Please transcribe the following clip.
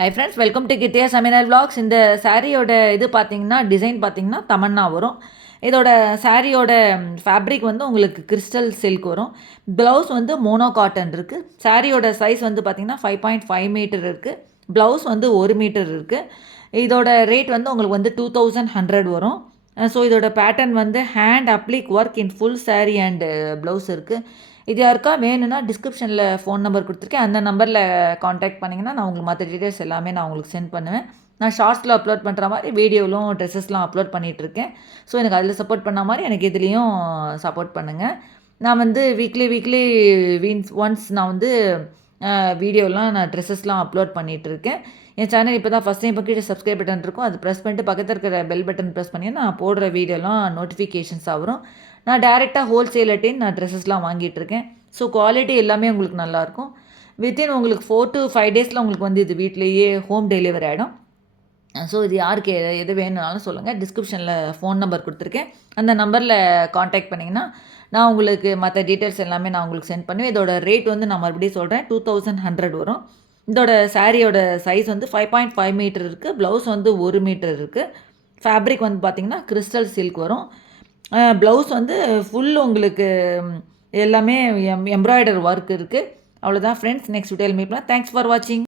Hi friends, welcome to Kithiya சமையல் vlogs. இந்த சாரியோட இது பார்த்தீங்கன்னா டிசைன் பார்த்தீங்கன்னா தமன்னா வரும். இதோட சாரியோட ஃபேப்ரிக் வந்து உங்களுக்கு கிறிஸ்டல் சில்க் வரும். ப்ளவுஸ் வந்து மோனோ காட்டன் இருக்குது. சாரியோட சைஸ் வந்து பார்த்திங்கன்னா 5.5 மீட்டர் இருக்குது. ப்ளவுஸ் வந்து 1 மீட்டர் இருக்குது. இதோட ரேட் வந்து உங்களுக்கு வந்து 2100 வரும். ஸோ இதோட பேட்டர்ன் வந்து hand அப்ளிக் work in full sari and blouse இருக்குது. இது யாருக்கா வேணும்னா டிஸ்கிரிப்ஷனில் ஃபோன் நம்பர் கொடுத்துருக்கேன். அந்த நம்பரில் காண்டாக்ட் பண்ணிங்கன்னா நான் உங்களுக்கு மற்ற டீட்டெயில்ஸ் எல்லாமே நான் உங்களுக்கு சென்ட் பண்ணுவேன். நான் ஷார்ட்ஸில் அப்லோட் பண்ணுற மாதிரி வீடியோவிலும் ட்ரெஸ்ஸஸ்லாம் அப்லோட் பண்ணிகிட்ருக்கேன். ஸோ எனக்கு அதில் சப்போர்ட் பண்ண மாதிரி எனக்கு இதுலேயும் சப்போர்ட் பண்ணுங்கள். நான் வந்து வீக்லி ஒன்ஸ் நான் வந்து வீடியோலாம் நான் ட்ரெஸ்ஸஸ்லாம் அப்லோட் பண்ணிகிட்ருக்கேன். என் சேனல் இப்போ தான் ஃபஸ்ட் டைம் கீழே சப்ஸ்கிரைப் பட்டன் இருக்கும். அது ப்ரெஸ் பண்ணிட்டு பக்கத்தில் இருக்கிற பெல் பட்டன் ப்ரெஸ் பண்ணி நான் போடுற வீடியோலாம் நோட்டிஃபிகேஷன்ஸாக வரும். நான் டேரெக்டாக ஹோல்சேலர்ட்டேன்னு நான் ட்ரெஸ்ஸஸ்லாம் வாங்கிட்டுருக்கேன். ஸோ குவாலிட்டி எல்லாமே உங்களுக்கு நல்லாயிருக்கும். வித்தின் உங்களுக்கு 4 to 5 டேஸில் உங்களுக்கு வந்து இது வீட்லேயே ஹோம் டெலிவரி ஆகிடும். ஸோ இது யாருக்கு எது வேணும்னாலும் சொல்லுங்கள். டிஸ்கிரிப்ஷனில் ஃபோன் நம்பர் கொடுத்துருக்கேன். அந்த நம்பரில் காண்டாக்ட் பண்ணிங்கன்னா நான் உங்களுக்கு மற்ற டீட்டெயில்ஸ் எல்லாமே நான் உங்களுக்கு சென்ட் பண்ணுவேன். இதோட ரேட் வந்து நான் மறுபடியும் சொல்கிறேன், 2100 வரும். இதோட சாரியோட சைஸ் வந்து 5.5 மீட்டர் இருக்குது. ப்ளவுஸ் வந்து 1 மீட்டர் இருக்குது. ஃபேப்ரிக் வந்து பார்த்திங்கன்னா கிறிஸ்டல் சில்க் வரும். ப்ளவுஸ் வந்து ஃபுல் உங்களுக்கு எல்லாமே எம்ப்ராய்டர் ஒர்க் இருக்குது. அவ்வளோதான் ஃப்ரெண்ட்ஸ். நெக்ஸ்ட் வீடியோவில் மீட் பண்ணலாம். தேங்க்ஸ் ஃபார் வாட்சிங்.